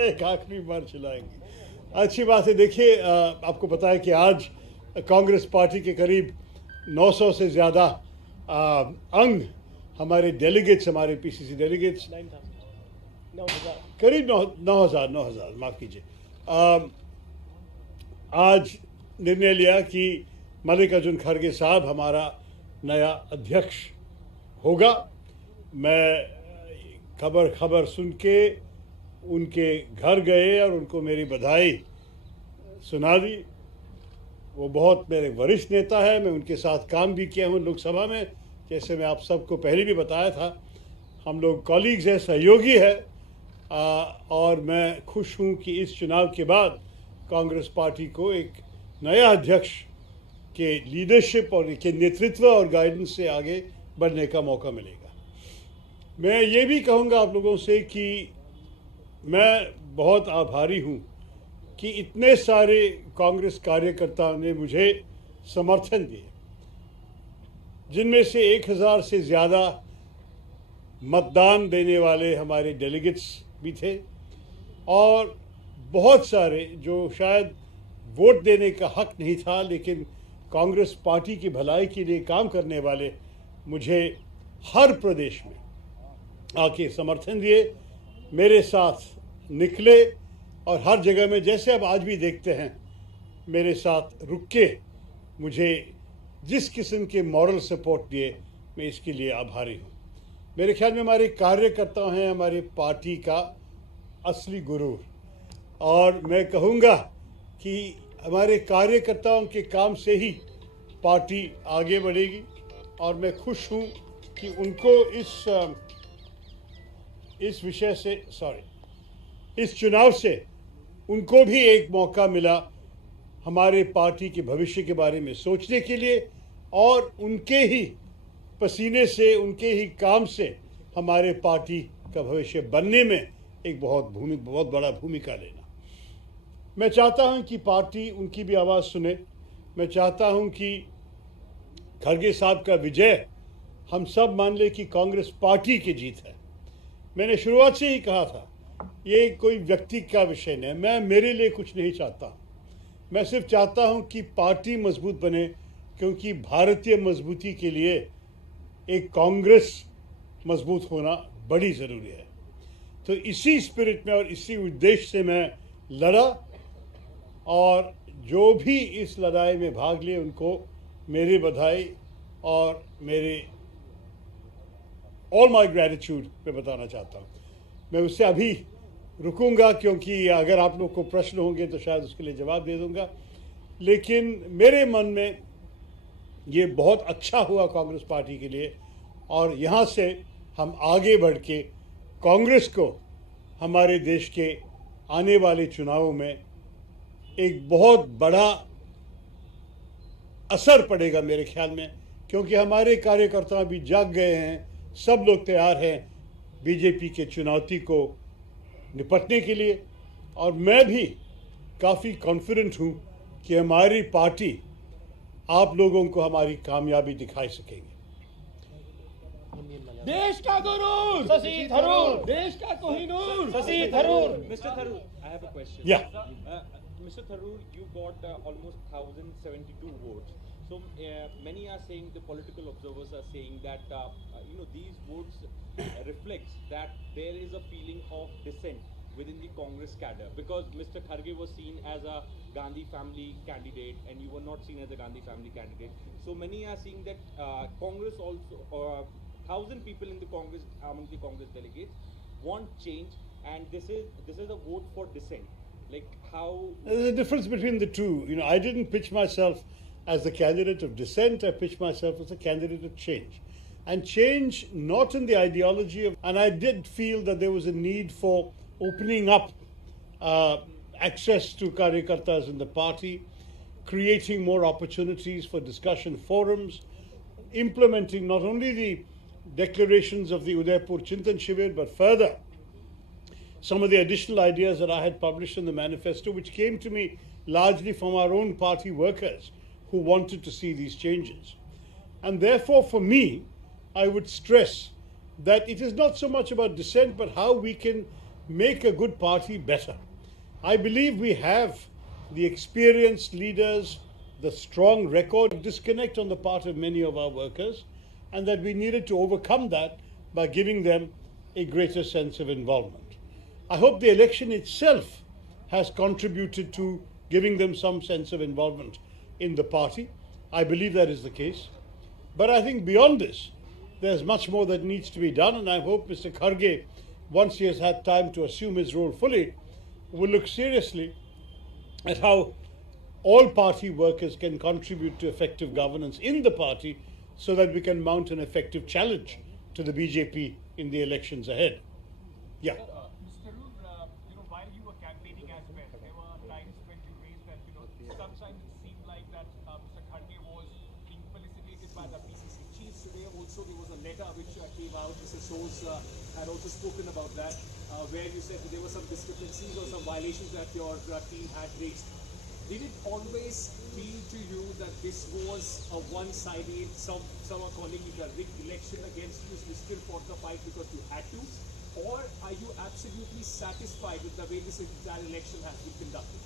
एक आखिरी बार चिल्लाएंगे। अच्छी बात है। देखिए, आपको पता है कि आज कांग्रेस पार्टी के करीब 900 से ज़्यादा अंग हमारे डेलीगेट्स, हमारे पीसीसी डेलीगेट्स, 9,000 करीब 9,000 माफ़ कीजिए, आज निर्णय लिया कि मल्लिकार्जुन खड़गे साहब हमारा नया अध्यक्ष होगा। मैं खबर सुन के उनके घर गए और उनको मेरी बधाई सुना दी। वो बहुत मेरे वरिष्ठ नेता है, मैं उनके साथ काम भी किया हूँ लोकसभा में, जैसे मैं आप सबको पहले भी बताया था। हम लोग कॉलीग्स हैं, सहयोगी है, और मैं खुश हूँ कि इस चुनाव के बाद कांग्रेस पार्टी को एक नया अध्यक्ष के लीडरशिप और के नेतृत्व और गाइडेंस से आगे बढ़ने का मौका मिलेगा। मैं ये भी कहूँगा आप लोगों से कि मैं बहुत आभारी हूँ कि इतने सारे कांग्रेस कार्यकर्ताओं ने मुझे समर्थन दिए, जिनमें से 1,000 से ज़्यादा मतदान देने वाले हमारे डेलीगेट्स भी थे, और बहुत सारे जो शायद वोट देने का हक नहीं था लेकिन कांग्रेस पार्टी की भलाई के लिए काम करने वाले मुझे हर प्रदेश में आके समर्थन दिए, मेरे साथ निकले, और हर जगह में जैसे अब आज भी देखते हैं मेरे साथ रुक के मुझे जिस किस्म के मॉरल सपोर्ट दिए, मैं इसके लिए आभारी हूँ। मेरे ख्याल में हमारे कार्यकर्ता हैं हमारी पार्टी का असली गुरूर, और मैं कहूँगा कि हमारे कार्यकर्ताओं के काम से ही पार्टी आगे बढ़ेगी, और मैं खुश हूँ कि उनको इस विषय से इस चुनाव से उनको भी एक मौका मिला हमारे पार्टी के भविष्य के बारे में सोचने के लिए, और उनके ही पसीने से, उनके ही काम से हमारे पार्टी का भविष्य बनने में एक बहुत बड़ा भूमिका लेना। मैं चाहता हूं कि पार्टी उनकी भी आवाज़ सुने। मैं चाहता हूं कि खड़गे साहब का विजय हम सब मान ले कि कांग्रेस पार्टी की जीत है। मैंने शुरुआत से ही कहा था, ये कोई व्यक्ति का विषय नहीं है। मैं मेरे लिए कुछ नहीं चाहता, मैं सिर्फ चाहता हूं कि पार्टी मजबूत बने, क्योंकि भारतीय मजबूती के लिए एक कांग्रेस मजबूत होना बड़ी ज़रूरी है। तो इसी स्पिरिट में और इसी उद्देश्य से मैं लड़ा, और जो भी इस लड़ाई में भाग लिए उनको मेरी बधाई और मेरे ऑल माई ग्रैटिट्यूड मैं बताना चाहता हूँ। मैं उससे अभी रुकूंगा, क्योंकि अगर आप लोग को प्रश्न होंगे तो शायद उसके लिए जवाब दे दूंगा, लेकिन मेरे मन में ये बहुत अच्छा हुआ कांग्रेस पार्टी के लिए, और यहाँ से हम आगे बढ़ के कांग्रेस को हमारे देश के आने वाले चुनावों में एक बहुत बड़ा असर पड़ेगा मेरे ख्याल में, क्योंकि हमारे कार्यकर्ता भी जाग गए हैं, सब लोग तैयार हैं बीजेपी के चुनौती को निपटने के लिए, और मैं भी काफ़ी कॉन्फिडेंट हूँ कि हमारी पार्टी आप लोगों को हमारी कामयाबी दिखा सकेगी। देश का गुरूर शशि थरूर, देश का Kohinoor Shashi Tharoor. Mr. Tharoor, I have a question. Yeah. Mr. Tharoor, you got almost 1,072 votes. So many are saying, the political observers are saying that these votes reflects that there is a feeling of dissent within the Congress cadre, because Mr. Kharge was seen as a Gandhi family candidate and you were not seen as a Gandhi family candidate. So many are saying that Congress also 1,000 people in the Congress, among the Congress delegates, want change, and this is a vote for dissent. Like how? There's a difference between the two. I didn't pitch myself as the candidate of dissent. I pitched myself as a candidate of change, and change not in the ideology of. And I did feel that there was a need for opening up access to karyakartas in the party, creating more opportunities for discussion forums, implementing not only the declarations of the Udaipur Chintan Shivir, but further some of the additional ideas that I had published in the manifesto, which came to me largely from our own party workers who wanted to see these changes. And therefore, for me, I would stress that it is not so much about dissent, but how we can make a good party better. I believe we have the experienced leaders, the strong record disconnect on the part of many of our workers, and that we needed to overcome that by giving them a greater sense of involvement. I hope the election itself has contributed to giving them some sense of involvement in the party. I believe that is the case. But I think beyond this, there's much more that needs to be done, and I hope Mr. Kharge, once he has had time to assume his role fully, will look seriously at how all party workers can contribute to effective governance in the party so that we can mount an effective challenge to the BJP in the elections ahead. Yeah. Mr. Tharoor, while you were campaigning as well, there were times when you raised that, sometimes it seemed like that Mr. Kharge was being felicitated by the PCC chiefs. Today also there was a letter which came out. Mr. Soos had also spoken about that, where you said that there were some discrepancies or some violations that your team had raised. Did it always feel to you that this was a one-sided, some are calling it a rigged election against you, so you still fought the fight because you had to? Or are you absolutely satisfied with the way this entire election has been conducted?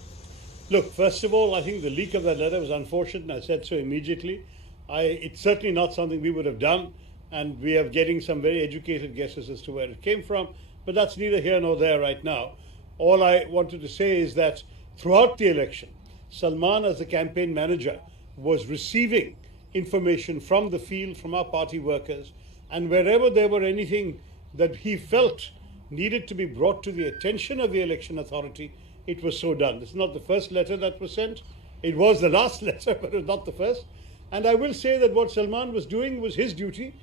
Look, first of all, I think the leak of that letter was unfortunate, and I said so immediately. It's certainly not something we would have done, and we are getting some very educated guesses as to where it came from, but that's neither here nor there right now. All I wanted to say is that throughout the election, Salman, as the campaign manager, was receiving information from the field, from our party workers, and wherever there were anything that he felt needed to be brought to the attention of the election authority, it was so done. This is not the first letter that was sent. It was the last letter, but it was not the first. And I will say that what Salman was doing was his duty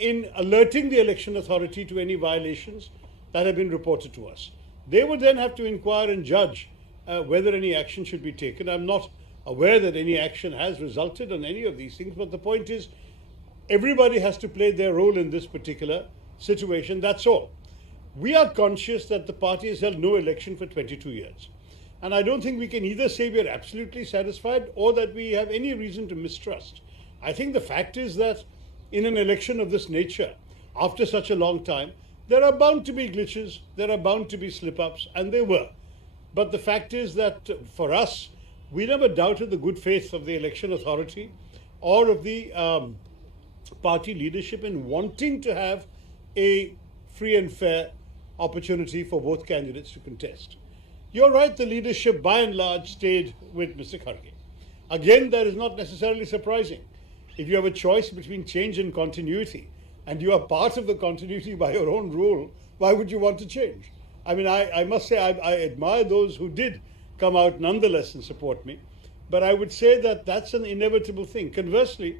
in alerting the election authority to any violations that have been reported to us. They would then have to inquire and judge whether any action should be taken. I'm not aware that any action has resulted on any of these things, but the point is everybody has to play their role in this particular situation, that's all. We are conscious that the party has held no election for 22 years. And I don't think we can either say we are absolutely satisfied or that we have any reason to mistrust. I think the fact is that in an election of this nature, after such a long time, there are bound to be glitches, there are bound to be slip-ups, and they were. But the fact is that for us, we never doubted the good faith of the election authority or of the party leadership in wanting to have a free and fair opportunity for both candidates to contest. You're right, the leadership by and large stayed with Mr. Kharge. Again, that is not necessarily surprising. If you have a choice between change and continuity, and you are part of the continuity by your own rule, why would you want to change? I mean, I must say I admire those who did come out nonetheless and support me, but I would say that that's an inevitable thing. Conversely,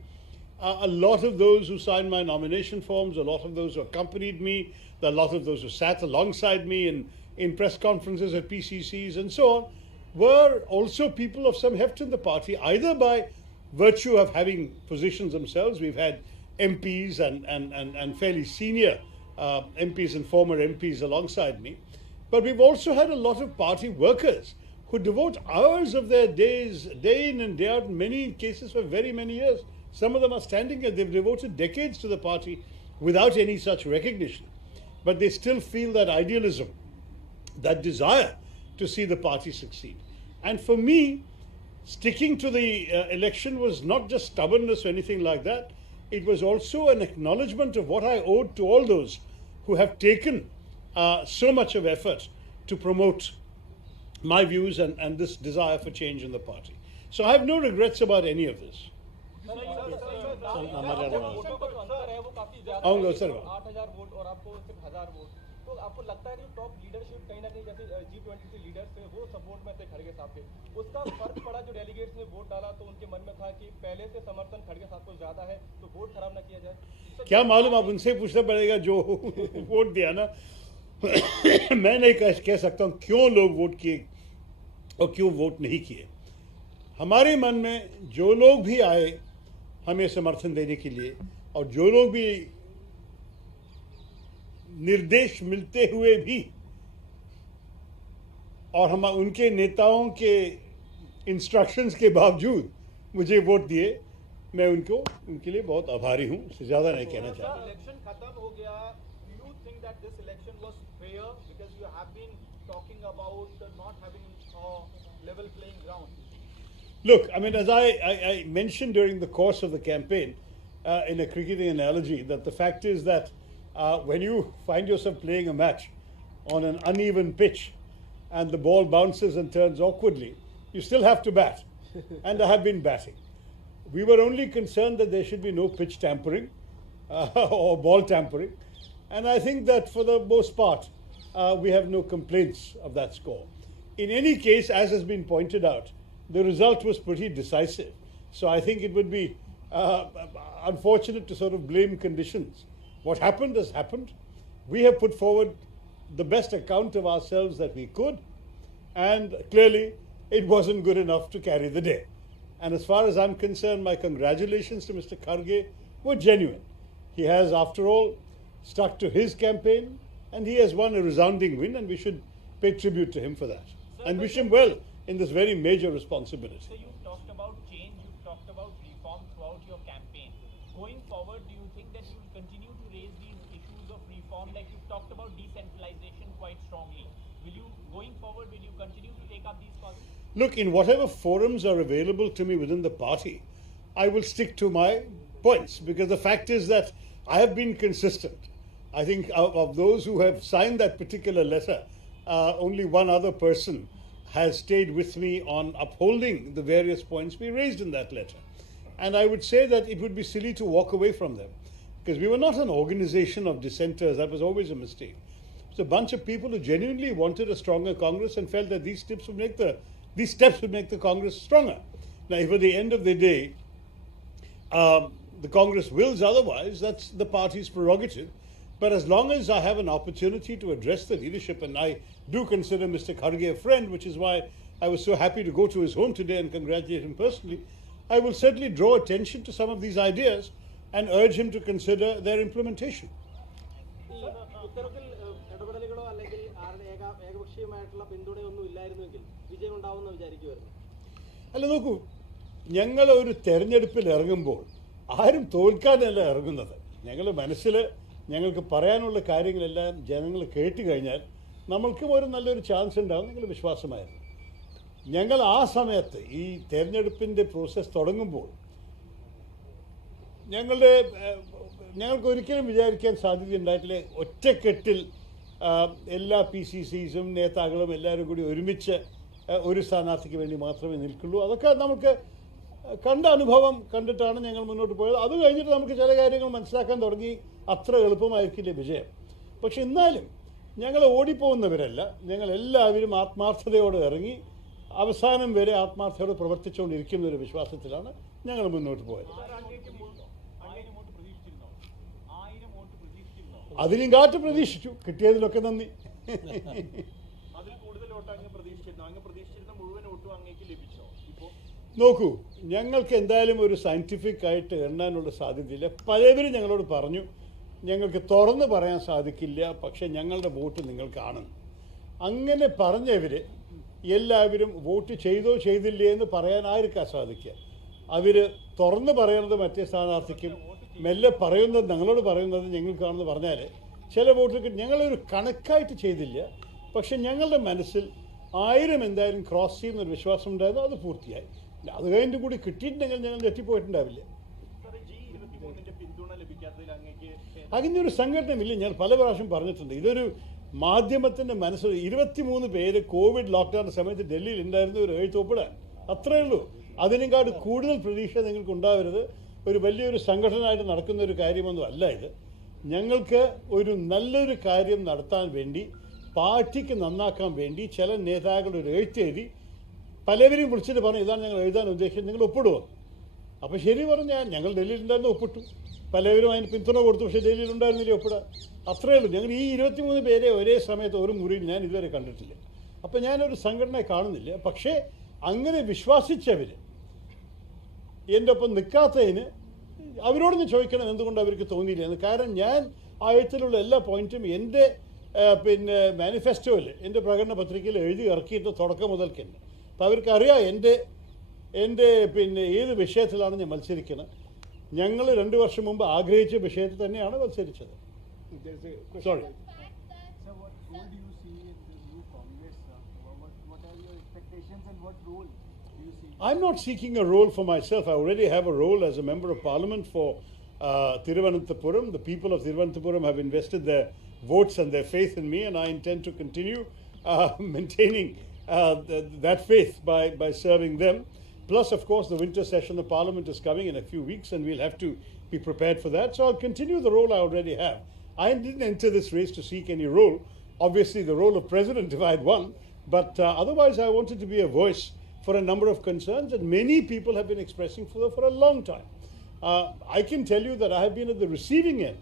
a lot of those who signed my nomination forms, a lot of those who accompanied me, a lot of those who sat alongside me in press conferences at PCCs and so on, were also people of some heft in the party, either by virtue of having positions themselves. We've had MPs and fairly senior MPs and former MPs alongside me, but we've also had a lot of party workers who devote hours of their days, day in and day out, in many cases for very many years. Some of them are standing here, they've devoted decades to the party without any such recognition, but they still feel that idealism, that desire to see the party succeed. And for me, sticking to the election was not just stubbornness or anything like that. It was also an acknowledgement of what I owed to all those who have taken so much of effort to promote my views and this desire for change in the party. So I have no regrets about any of this. आऊंगा sir. 8,000 vote और आपको सिर्फ 1,000 vote, तो आपको लगता है कि top leadership कहीं ना कहीं जैसे G20 के लीडर्स थे वो सपोर्ट में थे खड़गे साहब के, उसका फर्क पड़ा जो डेलीगेट्स ने वोट डाला तो उनके मन में था कि पहले से समर्थन खड़गे साहब को ज्यादा है तो वोट खराब ना किया जाए? क्या मालूम, आप उनसे पूछना पड़ेगा जो वोट दिया ना। मैं नहीं कह सकता हूँ क्यों लोग वोट किए और क्यों वोट नहीं किए। हमारे मन में जो लोग भी आए हमें समर्थन देने के लिए और जो लोग भी निर्देश मिलते हुए भी और हम उनके नेताओं के इंस्ट्रक्शंस के बावजूद मुझे वोट दिए, मैं उनके लिए बहुत आभारी हूं। इससे ज़्यादा नहीं कहना चाहता। इलेक्शन खत्म हो गया, that this election was fair because you have been talking about not having a level playing ground? Look, I mean, as I mentioned during the course of the campaign, in a cricketing analogy, that the fact is that when you find yourself playing a match on an uneven pitch and the ball bounces and turns awkwardly, you still have to bat. And I have been batting. We were only concerned that there should be no pitch tampering or ball tampering. And I think that for the most part, we have no complaints of that score. In any case, as has been pointed out, the result was pretty decisive. So I think it would be unfortunate to sort of blame conditions. What happened has happened. We have put forward the best account of ourselves that we could, and clearly it wasn't good enough to carry the day. And as far as I'm concerned, my congratulations to Mr. Kharge were genuine. He has, after all, stuck to his campaign, and he has won a resounding win, and we should pay tribute to him for that. And wish him well in this very major responsibility. So you talked about change, you talked about reform throughout your campaign. Going forward, do you think that you will continue to raise these issues of reform? Like you've talked about decentralization quite strongly. Going forward, will you continue to take up these causes? Look, in whatever forums are available to me within the party, I will stick to my points, because the fact is that I have been consistent. I think of those who have signed that particular letter, only one other person has stayed with me on upholding the various points we raised in that letter. And I would say that it would be silly to walk away from them, because we were not an organization of dissenters. That was always a mistake. It's a bunch of people who genuinely wanted a stronger Congress and felt that these steps would make the Congress stronger. Now, if at the end of the day the Congress wills otherwise, that's the party's prerogative. But as long as I have an opportunity to address the leadership, and I do consider Mr. Kharge a friend, which is why I was so happy to go to his home today and congratulate him personally, I will certainly draw attention to some of these ideas and urge him to consider their implementation. ഇത്തരത്തിൽ ഇടപെടലുകളോ അല്ലെങ്കിൽ ഏകപക്ഷീയമായിട്ടുള്ള പിന്തുണയൊന്നും ഇല്ലായിരുന്നുവെങ്കിൽ വിജയം ഉണ്ടാവുമെന്ന് വിചാരിക്കുമായിരുന്നു. അല്ല, നോക്കൂ, ഞങ്ങൾ ഒരു തെരഞ്ഞെടുപ്പിൽ ഇറങ്ങുമ്പോൾ ആരും തോൽക്കാനല്ല ഇറങ്ങുന്നത്. ഞങ്ങളുടെ മനസ്സിൽ ഞങ്ങൾക്ക് പറയാനുള്ള കാര്യങ്ങളെല്ലാം ജനങ്ങൾ കേട്ട് കഴിഞ്ഞാൽ നമ്മൾക്കും ഒരു നല്ലൊരു ചാൻസ് ഉണ്ടാവും എന്നുള്ള വിശ്വാസമായിരുന്നു. ഞങ്ങൾ ആ സമയത്ത് ഈ തെരഞ്ഞെടുപ്പിൻ്റെ പ്രോസസ്സ് തുടങ്ങുമ്പോൾ ഞങ്ങൾക്ക് ഒരിക്കലും വിചാരിക്കാൻ സാധ്യതയുണ്ടായിട്ടില്ല ഒറ്റക്കെട്ടിൽ എല്ലാ PCCs-ഉം നേതാക്കളും എല്ലാവരും കൂടി ഒരുമിച്ച് ഒരു സ്ഥാനാർത്ഥിക്ക് വേണ്ടി മാത്രമേ നിൽക്കുള്ളൂ. അതൊക്കെ നമുക്ക് കണ്ട അനുഭവം കണ്ടിട്ടാണ് ഞങ്ങൾ മുന്നോട്ട് പോയത്. അത് കഴിഞ്ഞിട്ട് നമുക്ക് ചില കാര്യങ്ങൾ മനസ്സിലാക്കാൻ തുടങ്ങി. അത്ര എളുപ്പമായിരിക്കില്ല വിജയം. പക്ഷെ എന്നാലും ഞങ്ങൾ ഓടിപ്പോകുന്നവരല്ല. ഞങ്ങൾ എല്ലാവരും ആത്മാർത്ഥതയോടെ ഇറങ്ങി അവസാനം വരെ ആത്മാർത്ഥതയോടെ പ്രവർത്തിച്ചുകൊണ്ടിരിക്കുന്ന ഒരു വിശ്വാസത്തിലാണ് ഞങ്ങൾ മുന്നോട്ട് പോയത്. അതിലും കാറ്റ് പ്രതീക്ഷിച്ചു, കിട്ടിയതിലൊക്കെ നന്ദി. നോക്കൂ, ഞങ്ങൾക്ക് എന്തായാലും ഒരു സയൻറ്റിഫിക് ആയിട്ട് എണ്ണാനുള്ള സാധ്യതയില്ല. പലവരും ഞങ്ങളോട് പറഞ്ഞു ഞങ്ങൾക്ക് തുറന്ന് പറയാൻ സാധിക്കില്ല, പക്ഷേ ഞങ്ങളുടെ വോട്ട് നിങ്ങൾ കാണും. അങ്ങനെ പറഞ്ഞവർ എല്ലാവരും വോട്ട് ചെയ്തോ ചെയ്തില്ലേ എന്ന് പറയാൻ ആർക്കാ സാധിക്കുക? അവർ തുറന്ന് പറയുന്നത് മറ്റേ സ്ഥാനാർത്ഥിക്കും, മെല്ലെ പറയുന്നത് ഞങ്ങളോട് പറയുന്നത് ഞങ്ങൾക്കാണെന്ന് പറഞ്ഞാൽ ചില വോട്ടുകൾ ഞങ്ങളൊരു കണക്കായിട്ട് ചെയ്തില്ല. പക്ഷെ ഞങ്ങളുടെ മനസ്സിൽ 1000 എന്തായാലും ക്രോസ് ചെയ്യുന്നൊരു വിശ്വാസം ഉണ്ടായിരുന്നു. അത് പൂർത്തിയായി. അത് കഴിഞ്ഞിട്ട് കൂടി കിട്ടിയിട്ടുണ്ടെങ്കിൽ ഞങ്ങൾ തെറ്റിപ്പോയിട്ടുണ്ടാവില്ല. അങ്ങനെയൊരു സംഘടനമില്ല. ഞാൻ പല പ്രാവശ്യം പറഞ്ഞിട്ടുണ്ട്. ഇതൊരു മാധ്യമത്തിൻ്റെ മനസ്സിൽ 23 പേര് കോവിഡ് ലോക്ക്ഡൗൺ സമയത്ത് ഡൽഹിയിൽ ഉണ്ടായിരുന്ന ഒരു എഴുത്തൊപ്പിടാൻ, അത്രയേ ഉള്ളൂ. അതിനേക്കാൾ കൂടുതൽ പ്രതീക്ഷ നിങ്ങൾക്ക് ഉണ്ടാവരുത്. ഒരു വലിയൊരു സംഘടനയായിട്ട് നടക്കുന്ന ഒരു കാര്യമൊന്നും അല്ല ഇത്. ഞങ്ങൾക്ക് ഒരു നല്ലൊരു കാര്യം നടത്താൻ വേണ്ടി, പാർട്ടിക്ക് നന്നാക്കാൻ വേണ്ടി ചില നേതാക്കൾ ഒരു എഴുത്തെഴുതി പലവരെയും വിളിച്ചിട്ട് പറഞ്ഞു ഇതാണ് ഞങ്ങൾ എഴുതാൻ ഉദ്ദേശിച്ചത്, നിങ്ങൾ ഒപ്പിടുമോ? അപ്പോൾ ശരി പറഞ്ഞാൽ ഞങ്ങൾ ഡൽഹിയിലുണ്ടായിരുന്നു, ഒപ്പിട്ടു. പലവരും അതിന് പിന്തുണ കൊടുത്തു. പക്ഷേ ഡൽഹിയിലുണ്ടായിരുന്നില്ല ഒപ്പിടാൻ. അത്രയേ ഉള്ളൂ. ഞങ്ങൾ ഈ 23 പേരെ ഒരേ സമയത്ത് ഒരു മുറിയിൽ ഞാൻ ഇതുവരെ കണ്ടിട്ടില്ല. അപ്പോൾ ഞാനൊരു സംഘടനയെ കാണുന്നില്ല. പക്ഷേ അങ്ങനെ വിശ്വസിച്ചവർ എൻ്റെ ഒപ്പം നിൽക്കാത്തതിന് അവരോട് ഞാൻ ചോദിക്കണം എന്തുകൊണ്ട് അവർക്ക് തോന്നിയില്ല എന്ന്. കാരണം ഞാൻ ആ എഴുത്തിലുള്ള എല്ലാ പോയിന്റും എൻ്റെ മാനിഫെസ്റ്റോയിൽ, എൻ്റെ പ്രകടന പത്രികയിൽ എഴുതി ഇറക്കിയിട്ട് തുടക്കം മുതൽക്ക് തന്നെ. അപ്പോൾ അവർക്കറിയാം എൻ്റെ ഏത് വിഷയത്തിലാണ് ഞാൻ മത്സരിക്കുന്നത്. ഞങ്ങൾ 2 വർഷം മുമ്പ് ആഗ്രഹിച്ച വിഷയത്തിൽ തന്നെയാണ് മത്സരിച്ചത്. Sorry. expectations and what role do you see? I'm not seeking a role for myself. I already have a role as a member of parliament for Thiruvananthapuram. The people of Thiruvananthapuram have invested their votes and their faith in me, and I intend to continue maintaining that faith by serving them. Plus, of course, the winter session of parliament is coming in a few weeks, and we'll have to be prepared for that. So I'll continue the role I already have. I didn't enter this race to seek any role. Obviously, the role of president if I had won, but otherwise I wanted to be a voice for a number of concerns that many people have been expressing for a long time. I can tell you that I have been at the receiving end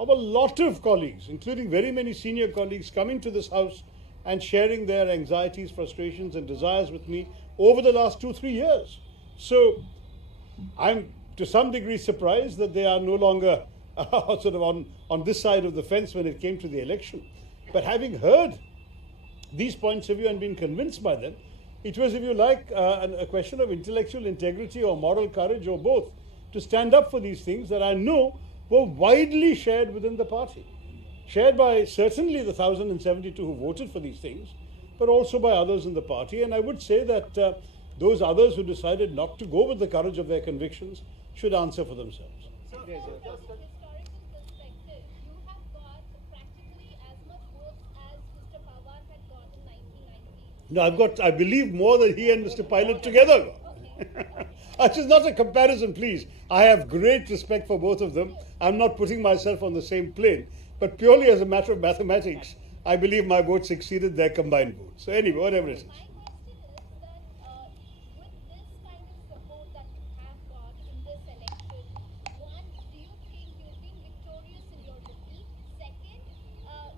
of a lot of colleagues, including very many senior colleagues, coming to this house and sharing their anxieties, frustrations and desires with me over the last 2-3 years. So I'm to some degree surprised that they are no longer sort of on this side of the fence when it came to the election. But having heard these points of view and been convinced by them, it was, if you like, a question of intellectual integrity or moral courage or both to stand up for these things that I know were widely shared within the party. Shared by certainly the 1,072 who voted for these things, but also by others in the party. And I would say that those others who decided not to go with the courage of their convictions should answer for themselves. From a historical perspective, you have got practically as much votes as Mr. Pawar had got in 1990. No, I've got, I believe, more than he and Mr. Pilot together got. Which is not a comparison, please. I have great respect for both of them. I'm not putting myself on the same plane. But purely as a matter of mathematics, I believe my votes exceeded their combined votes. So anyway, whatever it is. My question is that with this kind of support that you have got in this election, one, do you think you've been victorious in your defeat? Second,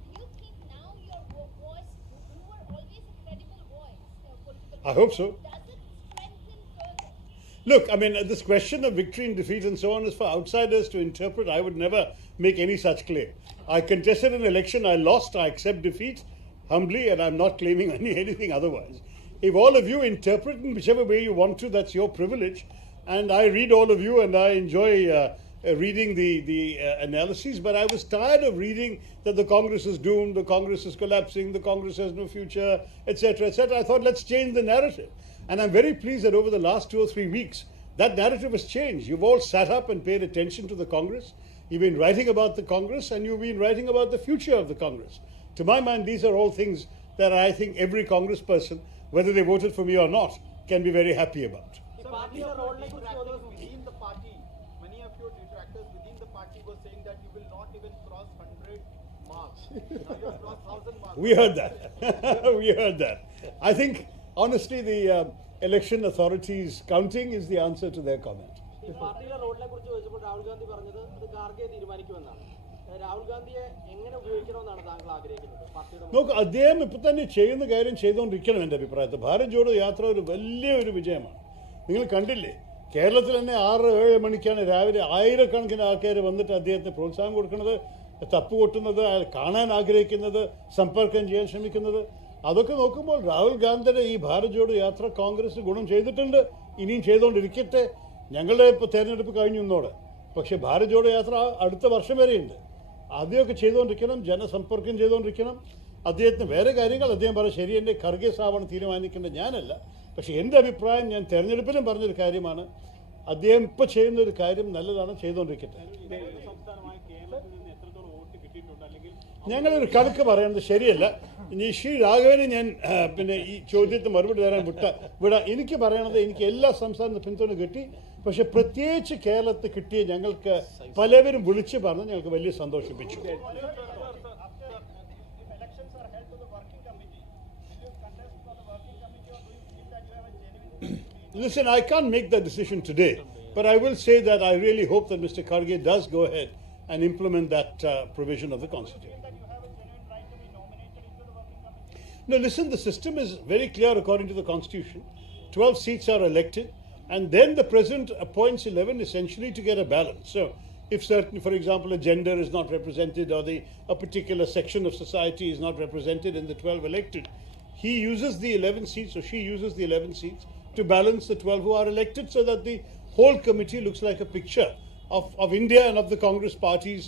do you think now your voice, you were always a credible voice, political I hope so. does it strengthen further? Look, I mean, this question of victory and defeat and so on is for outsiders to interpret. I would never make any such claim. I contested an election, I lost, I accept defeat humbly, and I'm not claiming anything otherwise. If all of you interpret in whichever way you want to, that's your privilege. And I read all of you, and I enjoy reading the analyses, but I was tired of reading that the Congress is doomed, the Congress is collapsing, the Congress has no future, etc., etc. I thought, let's change the narrative. And I'm very pleased that over the last 2 or 3 weeks, that narrative has changed. You've all sat up and paid attention to the Congress. You've been writing about the Congress, and you've been writing about the future of the Congress. To my mind, these are all things that I think every congressperson, whether they voted for me or not, can be very happy about. So many of your detractors within the party, many of your detractors within the party were saying that you will not even cross 100 marks. Now you have crossed 1,000 marks. We heard that. We heard that. I think, honestly, the election authorities' counting is the answer to their comment. ഈ പാർട്ടിയിലെ റോളിനെ കുറിച്ച് ചോദിച്ചപ്പോൾ രാഹുൽ ഗാന്ധി പറഞ്ഞത് അത് ഖാർഗെ തീരുമാനിക്കുമെന്നാണ്. രാഹുൽ ഗാന്ധിയെ എങ്ങനെ ഉപയോഗിക്കണമെന്നാണ് താങ്കൾ ആഗ്രഹിക്കുന്നത് പാർട്ടിയുടെ? നോക്ക്, അദ്ദേഹം ഇപ്പം തന്നെ ചെയ്യുന്ന കാര്യം ചെയ്തുകൊണ്ടിരിക്കണം. എൻ്റെ അഭിപ്രായത്തിൽ ഭാരത് ജോഡോ യാത്ര ഒരു വലിയൊരു വിജയമാണ്. നിങ്ങൾ കണ്ടില്ലേ, കേരളത്തിൽ തന്നെ 6-7 മണിക്കാണ് രാവിലെ ആയിരക്കണക്കിന് ആൾക്കാർ വന്നിട്ട് അദ്ദേഹത്തെ പ്രോത്സാഹനം കൊടുക്കുന്നത്, തപ്പ് കൊട്ടുന്നത്, കാണാൻ ആഗ്രഹിക്കുന്നത്, സമ്പർക്കം ചെയ്യാൻ ശ്രമിക്കുന്നത്. അതൊക്കെ നോക്കുമ്പോൾ രാഹുൽ ഗാന്ധിയുടെ ഈ ഭാരത് ജോഡോ യാത്ര കോൺഗ്രസ് ഗുണം ചെയ്തിട്ടുണ്ട്, ഇനിയും ചെയ്തുകൊണ്ടിരിക്കട്ടെ. ഞങ്ങളുടെ ഇപ്പോൾ തെരഞ്ഞെടുപ്പ് കഴിഞ്ഞു ഇന്നോടെ, പക്ഷേ ഭാരത് ജോഡോ യാത്ര അടുത്ത വർഷം വരെയുണ്ട്. ആദ്യമൊക്കെ ചെയ്തുകൊണ്ടിരിക്കണം, ജനസമ്പർക്കം ചെയ്തുകൊണ്ടിരിക്കണം. അദ്ദേഹത്തിന് വേറെ കാര്യങ്ങൾ അദ്ദേഹം പറയും, ശരി, എൻ്റെ ഖർഗെ സാബാണ് തീരുമാനിക്കേണ്ടത്, ഞാനല്ല. പക്ഷേ എൻ്റെ അഭിപ്രായം, ഞാൻ തെരഞ്ഞെടുപ്പിലും പറഞ്ഞൊരു കാര്യമാണ്, അദ്ദേഹം ഇപ്പോൾ ചെയ്യുന്ന ഒരു കാര്യം നല്ലതാണ്, ചെയ്തുകൊണ്ടിരിക്കട്ടെ. ഞങ്ങളൊരു കണക്ക് പറയുന്നത് ശരിയല്ല. ഇനി ശ്രീ രാഘവന് ഞാൻ പിന്നെ ഈ ചോദ്യത്തിന് മറുപടി തരാൻ വിടാം. എനിക്ക് പറയണത്, എനിക്ക് എല്ലാ സംസ്ഥാനത്തും പിന്തുണ കിട്ടി, പക്ഷെ പ്രത്യേകിച്ച് കേരളത്തിൽ കിട്ടിയ ഞങ്ങൾക്ക് പലവരും വിളിച്ച് പറഞ്ഞ് ഞങ്ങൾക്ക് വലിയ സന്തോഷിപ്പിച്ചു. Listen, I can't make that decision today, but I will say that I really hope that Mr. Kharge does go ahead and implement that provision of the Constitution. No, listen, the system is very clear according to the Constitution. 12 seats are elected, and then the President appoints 11 essentially to get a balance. So, if certain, for example, a gender is not represented or a particular section of society is not represented in the 12 elected, he uses the 11 seats or she uses the 11 seats to balance the 12 who are elected, so that the whole committee looks like a picture of India and of the Congress party's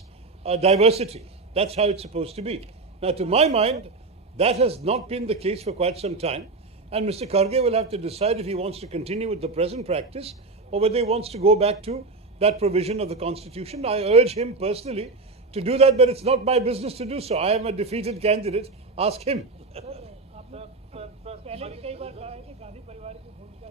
diversity. That's how it's supposed to be. Now, to my mind, that has not been the case for quite some time. And Mr. Kharge will have to decide if he wants to continue with the present practice or whether he wants to go back to that provision of the Constitution. I urge him personally to do that, but it's not my business to do so. I am a defeated candidate. Ask him. पहले भी कई बार कहा है कि गांधी परिवार की भूमिका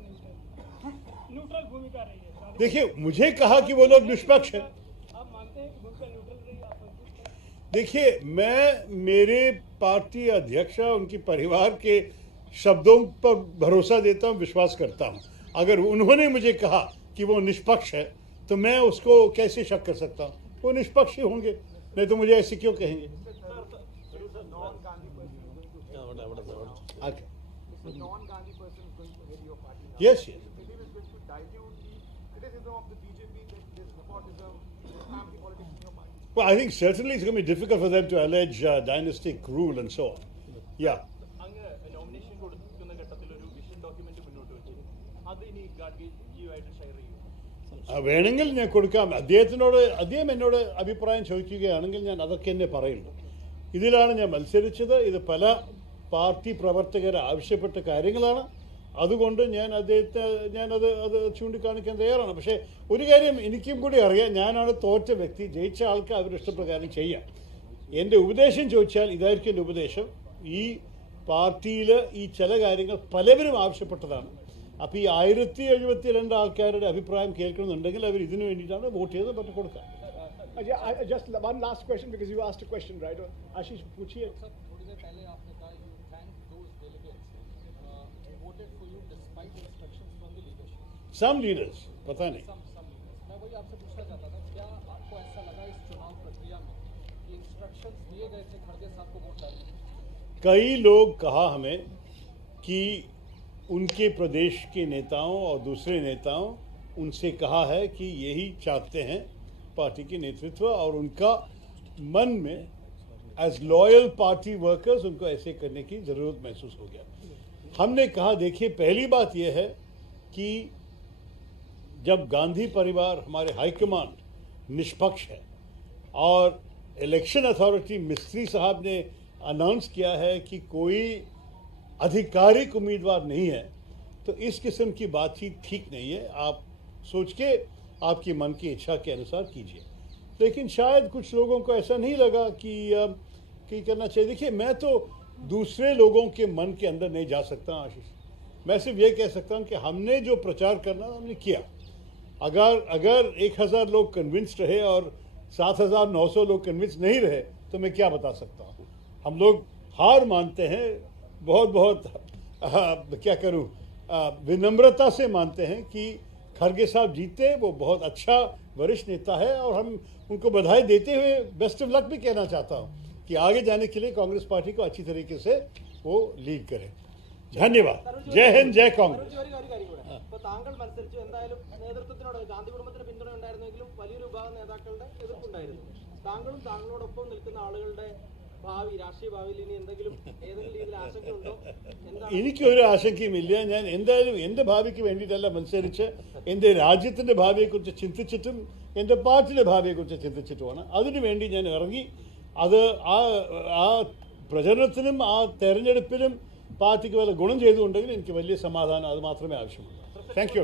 neutral भूमिका रही है। देखिए, मुझे कहा कि वो लोग निष्पक्ष हैं। आप मानते हैं कि भूमिका न्यूट्रल रही, आप संतुष्ट हैं? देखिए, मैं मेरे पार्टी अध्यक्ष उनके परिवार के शब्दों पर भरोसा देता हूँ, विश्वास करता हूँ। अगर उन्होंने मुझे कहा कि वो निष्पक्ष है तो मैं उसको कैसे शक कर सकता हूँ? वो निष्पक्ष ही होंगे, नहीं तो मुझे ऐसे क्यों कहेंगे? Okay. The non-Gandhi person is going to head your party now. Yes, yes. Do you believe it's going to dilute the criticism of the BJP that there's nepotism, there's family politics in your party? Well, I think certainly it's going to be difficult for them to allege dynastic rule and so on. Yeah. അങ്ങ് nomination കൊടുക്കുന്ന ഘട്ടത്തിൽ ഒരു vision document മുന്നോട്ട് വെച്ചു. അത് ഇനി ഗാഡ്ഗിയുമായിട്ട് share ചെയ്യും. വേണമെങ്കിൽ ഞാൻ കൊടുക്കാം. അദ്ദേഹം എന്നോട് അഭിപ്രായം ചോദിക്കുകയാണെങ്കിൽ ഞാൻ അതൊക്കെ എന്നെ പറയുള്ളൂ. ഇതിലാണ് ഞാൻ മത്സരിച്ചത്. ഇത് പല പാർട്ടി പ്രവർത്തകർ ആവശ്യപ്പെട്ട കാര്യങ്ങളാണ്. അതുകൊണ്ട് ഞാനത് ചൂണ്ടിക്കാണിക്കാൻ തയ്യാറാണ്. പക്ഷേ ഒരു കാര്യം എനിക്കും കൂടി അറിയാം, ഞാനാണ് തോറ്റ വ്യക്തി. ജയിച്ച ആൾക്ക് അവരുടെ ഇഷ്ടപ്രകാരം ചെയ്യാം. എൻ്റെ ഉപദേശം ചോദിച്ചാൽ ഇതായിരിക്കും എൻ്റെ ഉപദേശം. ഈ പാർട്ടിയിൽ ഈ ചില കാര്യങ്ങൾ പലവരും ആവശ്യപ്പെട്ടതാണ്. അപ്പോൾ ഈ 1072 ആൾക്കാരുടെ അഭിപ്രായം കേൾക്കണമെന്നുണ്ടെങ്കിൽ അവർ ഇതിനു വേണ്ടിയിട്ടാണ് വോട്ട് ചെയ്ത് പറ്റി കൊടുക്കുക. Just one last question because you asked a question, right? Ashish, पूछिए. थोड़ी देर पहले आपने कहा you thanked those delegates who voted for you despite instructions from the leadership. Some leaders, पता नहीं. Some leaders. मैं वही आपसे पूछना चाहता था, क्या आपको ऐसा लगा इस चुनाव प्रक्रिया में कि इंस्ट्रक्शंस दिए गए थे खड़गे साहब को वोट डालने? कई लोग कहा हमें कि उनके प्रदेश के नेताओं और दूसरे नेताओं उनसे कहा है कि यही चाहते हैं पार्टी के नेतृत्व, और उनका मन में एज लॉयल पार्टी वर्कर्स उनको ऐसे करने की ज़रूरत महसूस हो गया. हमने कहा देखिए, पहली बात यह है कि जब गांधी परिवार हमारे हाईकमांड निष्पक्ष है और इलेक्शन अथॉरिटी मिस्त्री साहब ने अनाउंस किया है कि कोई आधिकारिक उम्मीदवार नहीं है, तो इस किस्म की बातचीत ठीक नहीं है. आप सोच के आपकी मन की इच्छा के अनुसार कीजिए. लेकिन शायद कुछ लोगों को ऐसा नहीं लगा कि करना चाहिए. देखिए, मैं तो दूसरे लोगों के मन के अंदर नहीं जा सकता आशीष. मैं सिर्फ ये कह सकता हूँ कि हमने जो प्रचार करना हमने किया. अगर 1000 लोग कन्विंस्ड रहे और 7900 लोग कन्विंस नहीं रहे तो मैं क्या बता सकता हूँ. हम लोग हार मानते हैं, बहुत क्या करूँ, विनम्रता से मानते हैं कि खड़गे साहब जीते. वो बहुत अच्छा वरिष्ठ नेता है और हम उनको बधाई देते हुए बेस्ट ऑफ लक भी कहना चाहता हूँ कि आगे जाने के लिए कांग्रेस पार्टी को अच्छी तरीके से वो लीड करें. धन्यवाद. जय हिंद, जय कांग्रेस. ഇപ്പോൾ താങ്കൾ മത്സരിച്ചു, എന്തായാലും നേതൃത്വത്തിനോട് ഗാന്ധി കുടുംബത്തിന് പിന്തുണ ഉണ്ടായിരുന്നെങ്കിലും വലിയൊരു വിഭാഗം നേതാക്കളുടെ എതിർപ്പുണ്ടായിരുന്നു. താങ്കളും താങ്കളോടൊപ്പം നിൽക്കുന്ന ആളുകളുടെ ഭാവി, രാഷ്ട്രീയ ഭാവിയിൽ ഇനി ഏതെങ്കിലും രീതിയിൽ ആശങ്കയുണ്ടോ? എനിക്കൊരു ആശങ്കയുമില്ല. ഞാൻ എന്തായാലും എൻ്റെ ഭാവിക്ക് വേണ്ടിയിട്ടല്ല മത്സരിച്ച്, എൻ്റെ രാജ്യത്തിൻ്റെ ഭാവിയെക്കുറിച്ച് ചിന്തിച്ചിട്ടും എൻ്റെ പാർട്ടിയുടെ ഭാവിയെക്കുറിച്ച് ചിന്തിച്ചിട്ടുമാണ്. അതിനുവേണ്ടി ഞാൻ ഇറങ്ങി. അത് ആ പ്രചരണത്തിനും ആ തെരഞ്ഞെടുപ്പിനും പാർട്ടിക്ക് വല്ല ഗുണം ചെയ്തുകൊണ്ടെങ്കിൽ എനിക്ക് വലിയ സമാധാനം അത് മാത്രമേ ആവശ്യമുള്ളൂ. Thank you.